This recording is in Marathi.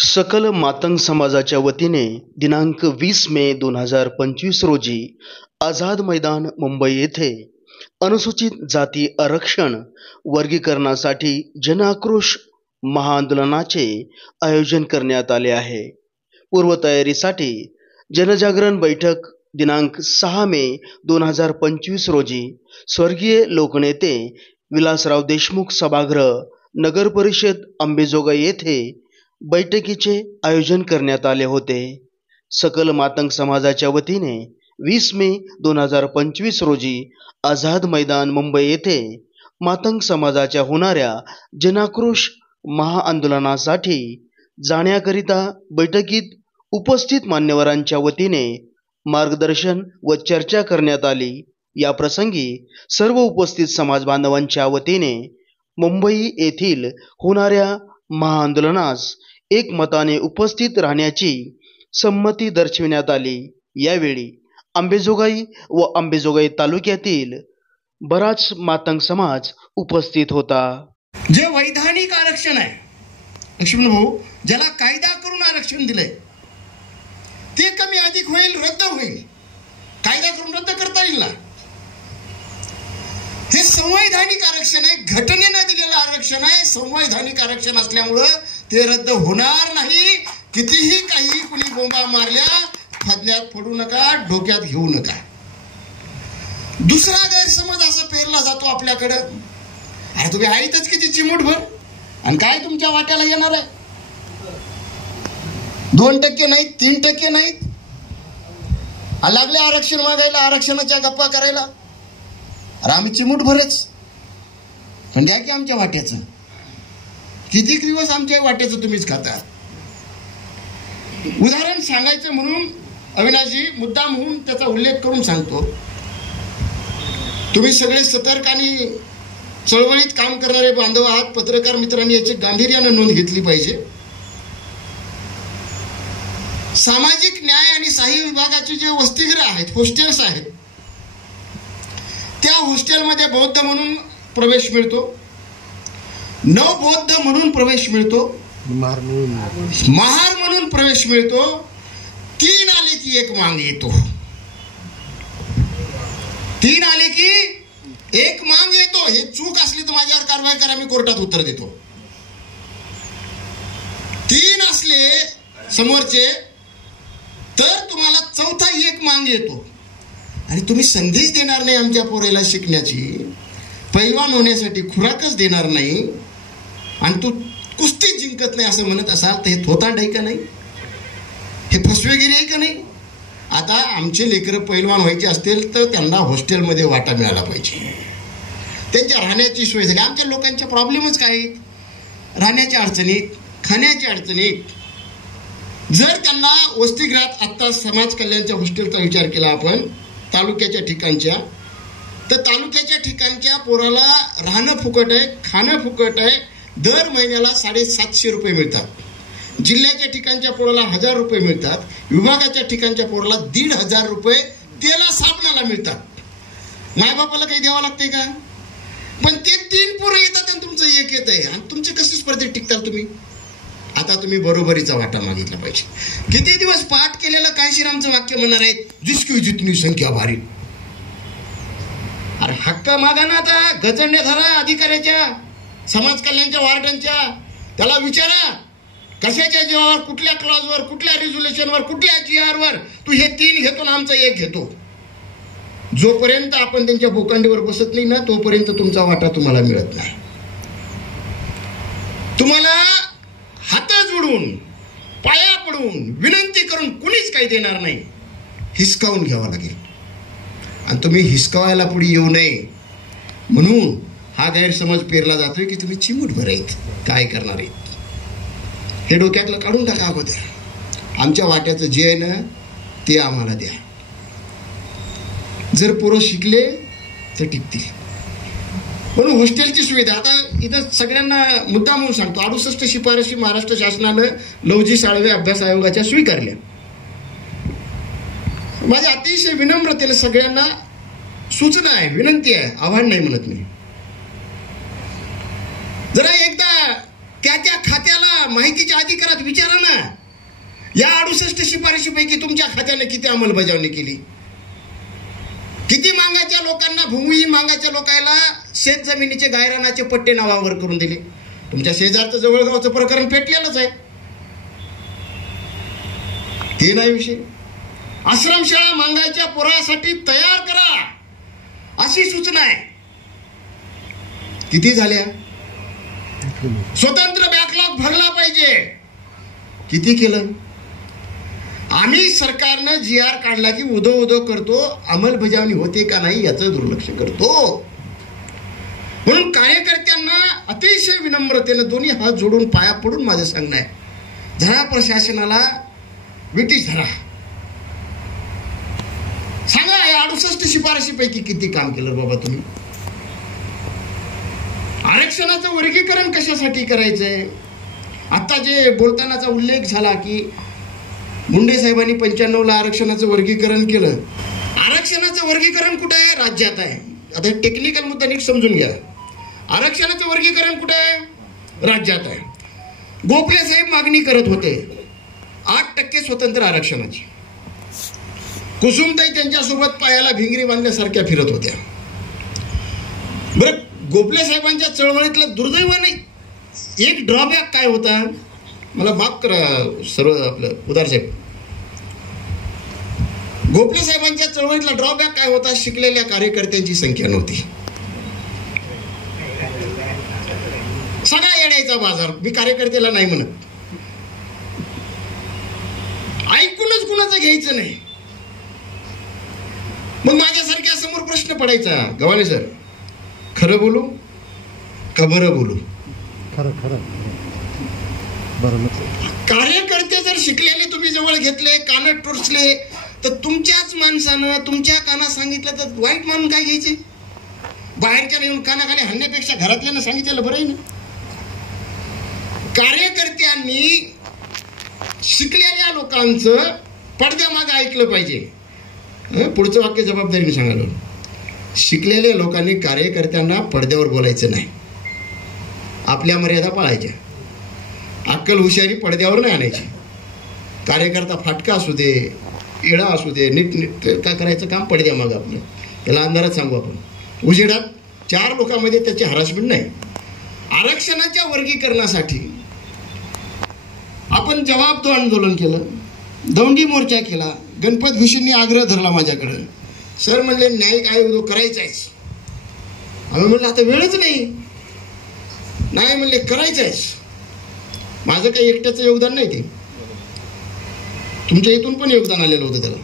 सकल मातंग समाजाच्या वतीने दिनांक 20 मे 2025 रोजी आझाद मैदान मुंबई येथे अनुसूचित जाती आरक्षण वर्गीकरणासाठी जनआक्रोश महाआंदोलनाचे आयोजन करण्यात आले आहे। पूर्वतयारीसाठी जनजागरण बैठक दिनांक 6 मे 2025 रोजी स्वर्गीय लोकनेते विलासराव देशमुख सभागृह नगर परिषद अंबेजोगाई येथे बैठकीचे आयोजन करण्यात आले होते। सकल मातंग समाजाच्या वतीने 20 मे 2025 रोजी आझाद मैदान मुंबई येथे मातंग समाजाच्या होणाऱ्या जनाक्रोश महाआंदोलनासाठी जाण्याकरिता बैठकीत उपस्थित मान्यवरांच्या वतीने मार्गदर्शन व चर्चा करण्यात आली। या प्रसंगी सर्व उपस्थित समाज बांधवांच्या वतीने मुंबई येथील होणाऱ्या महाआंदोलनास एकमताने उपस्थित राहण्याची संमती दर्शविण्यात आली। यावेळी अंबेजोगाई व अंबेजोगाई तालुक्यातील बराच मातंग समाज उपस्थित होता। जे वैधानिक आरक्षण आहे लक्ष्मण भाऊ, ज्याला कायदा करून आरक्षण दिलंय ते कमी अधिक होईल, रद्द होईल, कायदा करून रद्द करता येईल ना। हे संवैधानिक आरक्षण आहे, घटनेने दिलेलं आरक्षण आहे। संवैधानिक आरक्षण असल्यामुळे ते रद्द होणार नाही। कितीही काही कुणी बोंबा मारल्या फादण्यात पडू नका, डोक्यात घेऊ नका। दुसरा गैरसमज असा पेरला जातो आपल्याकडे, अरे तुम्ही आहेतच किती चिमूटभर आणि काय तुमच्या वाट्याला येणार आहे? 2% नाहीत, 3% नाहीत, लागले आरक्षण मागायला, आरक्षणाच्या गप्पा करायला। अरे आम्ही चिमूटभरच, पण द्या की आमच्या वाट्याचं। किती दिवस आमच्या वाट्याचं तुम्हीच खाता? उदाहरण सांगायचं म्हणून अविनाशजी मुद्दाम होऊन त्याचा उल्लेख करून सांगतो। तुम्ही सगळे सतर्क आणि चळवळीत काम करणारे बांधव आहात, पत्रकार मित्रांनी याची गांभीर्याने नोंद घेतली पाहिजे। सामाजिक न्याय आणि सहाय्य विभागाचे जे वसतिगृह आहेत, हॉस्टेल्स आहेत, त्या हॉस्टेलमध्ये बौद्ध म्हणून प्रवेश मिळतो, नवबौद्ध म्हणून प्रवेश मिळतो, महार म्हणून प्रवेश मिळतो। 3 आले की 1 मांग येतो, 3 आले की 1 मांग येतो। हे चूक असली तर माझ्यावर कारवाई करा, मी कोर्टात उत्तर देतो। 3 असले समोरचे तर तुम्हाला चौथा 1 मांग येतो। आणि तुम्ही संदेश देणार नाही आमच्या पोराला शिकण्याची, पैलवान होण्यासाठी खुराकच देणार नाही, आणि तू कुस्ती जिंकत नाही असं म्हणत असाल तर हे थोतांड आहे का नाही? हे फसवेगिरी आहे का नाही? आता आमचे लेकरं पैलवान व्हायचे असतील तर त्यांना हॉस्टेलमध्ये वाटा मिळाला पाहिजे, त्यांच्या राहण्याची सोय झाली। आमच्या लोकांच्या प्रॉब्लेमच काय आहेत? राहण्याच्या अडचणीत, खाण्याच्या अडचणीत। जर त्यांना वसतिगृहात आत्ता समाज कल्याणच्या हॉस्टेलचा विचार केला आपण तालुक्याच्या ठिकाणच्या, तर तालुक्याच्या ठिकाणच्या पोराला राहणं फुकट आहे, खाणं फुकट आहे, दर महिन्याला 750 रुपये मिळतात। जिल्ह्याच्या ठिकाणच्या पोराला 1000 रुपये मिळतात, विभागाच्या ठिकाणच्या पोराला 1500 रुपये तेला साबणाला मिळतात। मायबापाला काही द्यावं लागतंय का? पण ते 3 पोरं येतात आणि तुमचं 1 येत आहे, आणि तुमचे कसे स्पर्धेत टिकताल तुम्ही? आता तुम्ही बरोबरीचा वाटा मागितला पाहिजे। किती दिवस पाठ केलेलं काय श्रीरामचं वाक्य म्हणणार आहे, जिसकी जितनी संख्या भारी। अरे हक्क मागा ना, आता गजंडे धरा अधिकाऱ्याच्या, समाज कल्याणच्या वार्डांच्या, त्याला विचारा कशाच्या जीवावर, कुठल्या क्लॉजवर, कुठल्या रिझोल्युशनवर, कुठल्या GR वर तू हे 3 घेतो ना आमचा 1 घेतो। जोपर्यंत आपण त्यांच्या बोकांडीवर बसत नाही ना तोपर्यंत तुमचा वाटा तुम्हाला मिळत नाही। तुम्हाला हात जोडून पाया पडून विनंती करून कुणीच काही देणार नाही, हिसकावून घ्यावं लागेल। आणि तुम्ही हिसकावायला पुढे येऊ नये म्हणून हा गैरसमज पेरला जातोय की तुम्ही चिमूटभर आहेत, काय करणार आहेत हे डोक्यातलं काढून टाका अगोदर। आमच्या वाट्याचं जे आहे ना ते आम्हाला द्या। जर पोरं शिकले तर टिकतील। म्हणून हॉस्टेलची सुविधा आता इथं सगळ्यांना मुद्दा म्हणून सांगतो, 68 शिफारशी महाराष्ट्र शासनानं लवजी साळवे अभ्यास आयोगाच्या स्वीकारल्या। माझ्या अतिशय विनम्रतेने सगळ्यांना सूचना आहे, विनंती आहे, आव्हान नाही म्हणत मी। जरा एकदा त्या खात्याला माहितीच्या अधिकारात विचारा ना, या 68 शिफारशीपैकी तुमच्या खात्याने किती अंमलबजावणी केली? किती मागाच्या लोकांना, भूमिहीन मागाच्या लोकांना शेत जमिनीचे गायरानाचे पट्टे नावावर करून दिले? तुमच्या शेजारचं जवळगावचं प्रकरण पेटलेलंच आहे. ते नाही विषय. आश्रमशाळा मागाच्या पोरासाठी तयार करा अशी सूचना आहे. किती झाल्या? स्वतंत्र बॅकलॉग भरला पाहिजे. किती केलं? आम्ही सरकारनं GR काढला की उदो उदो करतो, अंमलबजावणी होते का नाही याचं दुर्लक्ष करतो. म्हणून कार्यकर्त्यांना अतिशय विनम्रतेनं दोन्ही हात जोडून पाया पडून माझं सांगणं आहे, धरा प्रशासनाला ब्रिटिश धरा. सांगा या 68 शिफारशीपैकी किती काम केलं बाबा तुम्ही? आरक्षणाचं वर्गीकरण कशासाठी करायचंय? आता जे बोलतानाचा उल्लेख झाला की मुंडे साहेबांनी 95 ला आरक्षणाचं वर्गीकरण केलं. आरक्षणाचं वर्गीकरण कुठे आहे? राज्यात आहे. आता टेक्निकल मुद्दा नीट समजून घ्या. आरक्षणाचं वर्गीकरण कुठे आहे? राज्यात आहे. गोखले साहेब मागणी करत होते 8% स्वतंत्र आरक्षणाची. कुसुमताई त्यांच्यासोबत पायाला भिंगरी बांधल्यासारख्या फिरत होत्या. बरं, गोखले साहेबांच्या चळवळीतलं दुर्दैवाने एक ड्रॉबॅक काय होता? मला माफ करा सर्व आपलं उदार साहेब, गोखले साहेबांच्या चळवळीतला ड्रॉबॅक काय होता? शिकलेल्या कार्यकर्त्यांची संख्या नव्हती. सगळा येण्याचा बाजार. मी कार्यकर्त्याला नाही म्हणत, ऐकूनच कुणाचं घ्यायचं नाही. मग माझ्यासारख्या समोर प्रश्न पडायचा, गव्हाणे सर खरं बोलू का बरं बोलू? खरं खरं बरं. कार्यकर्ते जर शिकलेले तुम्ही जवळ घेतले, कानात टोचले, तर तुमच्याच माणसानं तुमच्या कानात सांगितलं तर वाईट मानून काय घ्यायचे? बाहेरच्या येऊन कानाखाली हाणण्यापेक्षा घरातल्यानं सांगितलेलं बरं आहे ना. कार्यकर्त्यांनी शिकलेल्या लोकांचं पडद्यामागं ऐकलं पाहिजे. पुढचं वाक्य जबाबदारीने सांगायला, शिकलेल्या लोकांनी कार्यकर्त्यांना पडद्यावर बोलायचं नाही, आपल्या मर्यादा पाळायच्या. अक्कल हुशारी पडद्यावर नाही आणायची. कार्यकर्ता फाटका असू दे, येडा असू दे, नीट काय करायचं काम पडद्यामागं आपलं. त्याला अंधारात सांगू आपण. उजेडात 4 लोकांमध्ये त्याची हरासमेंट नाही. आरक्षणाच्या वर्गीकरणासाठी आपण जवाबतो आंदोलन केलं, दौंडी मोर्चा केला. गणपत भूषणनी आग्रह धरला माझ्याकडे. सर म्हणले न्यायिक आयोग करायचायच. आम्ही म्हणलं आता वेळच नाही. नाही म्हणले करायचंयच. माझं काही एकट्याचं योगदान नाही, ते तुमच्या इथून पण योगदान आलेलं होतं त्याला.